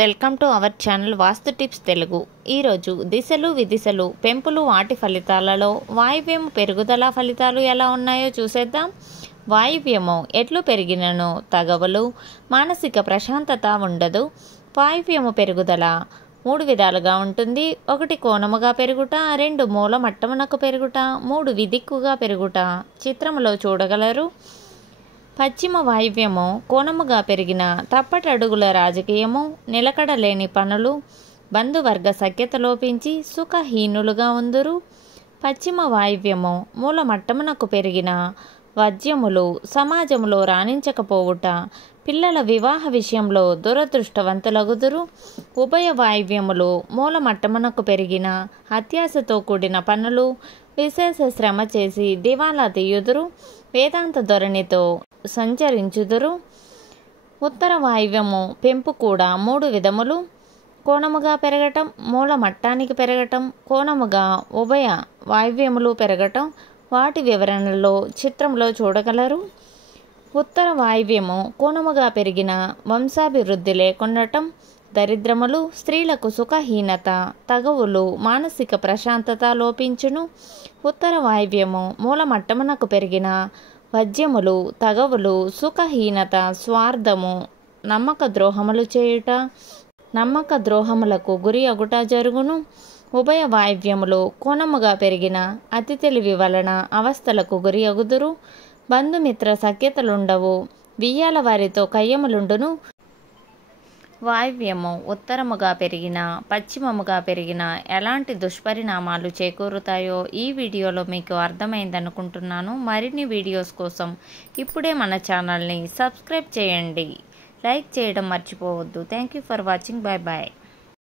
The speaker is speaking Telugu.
Welcome to our channel vastu tips Telugu. ఈరోజు దిశలు విదిశలు పెంపులు వాటి ఫలితాలలో వాయువ్యము పెరుగుదల ఫలితాలు ఎలా ఉన్నాయో చూసేద్దాం. వాయువ్యము ఎట్లు పెరిగినను తగవలు, మానసిక ప్రశాంతత ఉండదు. వాయువ్యము పెరుగుదల 3 విధాలుగా ఉంటుంది. 1 కోణముగా పెరుగుట, 2 మూల మట్టమునకు పెరుగుట, 3 విదిక్కుగా పెరుగుట. చిత్రములో చూడగలరు. పశ్చిమ వాయువ్యము కోణముగా పెరిగిన తప్పటడుగుల రాజకీయము, నిలకడలేని పనులు, బంధువర్గ సఖ్యత లోపించి సుఖహీనులుగా ఉందురు. పశ్చిమ వాయువ్యము మూల మట్టమునకు పెరిగిన వజ్యములు, సమాజములో రాణించకపోవుట, పిల్లల వివాహ విషయంలో దురదృష్టవంతులగుదురు. ఉభయ వాయువ్యములు మూల మట్టమునకు పెరిగిన అత్యాశతో కూడిన పనులు, విశేష శ్రమ చేసి దివాలా తీయుదురు. వేదాంత ధోరణితో సంచరించుదురు. ఉత్తర వాయువ్యము పెంపు కూడా 3 విధములు. కోణముగా పెరగటం, మూల మట్టానికి పెరగటం, కోణముగా ఉభయ వాయువ్యములు పెరగటం. వాటి వివరణలో చిత్రంలో చూడగలరు. ఉత్తర వాయువ్యము కోణముగా పెరిగిన వంశాభివృద్ధి లేకుండటం, దరిద్రములు, స్త్రీలకు సుఖహీనత, తగవులు, మానసిక ప్రశాంతత లోపించును. ఉత్తర వాయువ్యము మూల మట్టమునకు పెరిగిన వజ్యములు, తగవులు, సుఖహీనత, స్వార్థము, నమ్మక ద్రోహములు చేయుట, నమ్మక ద్రోహములకు గురి అగుట జరుగును. ఉభయ వాయువ్యములు కోణముగా పెరిగిన అతి తెలివి వలన అవస్థలకు గురి అగుదురు. బంధుమిత్ర సఖ్యతలుండవు. వియ్యాల వారితో కయ్యములుండును. వాయువ్యము ఉత్తరముగా పెరిగిన పశ్చిమముగా పెరిగిన ఎలాంటి దుష్పరిణామాలు చేకూరుతాయో ఈ వీడియోలో మీకు అర్థమైందనుకుంటున్నాను. మరిన్ని వీడియోస్ కోసం ఇప్పుడే మన ఛానల్ని సబ్స్క్రైబ్ చేయండి. లైక్ చేయడం మర్చిపోవద్దు. Thank you for watching. Bye bye.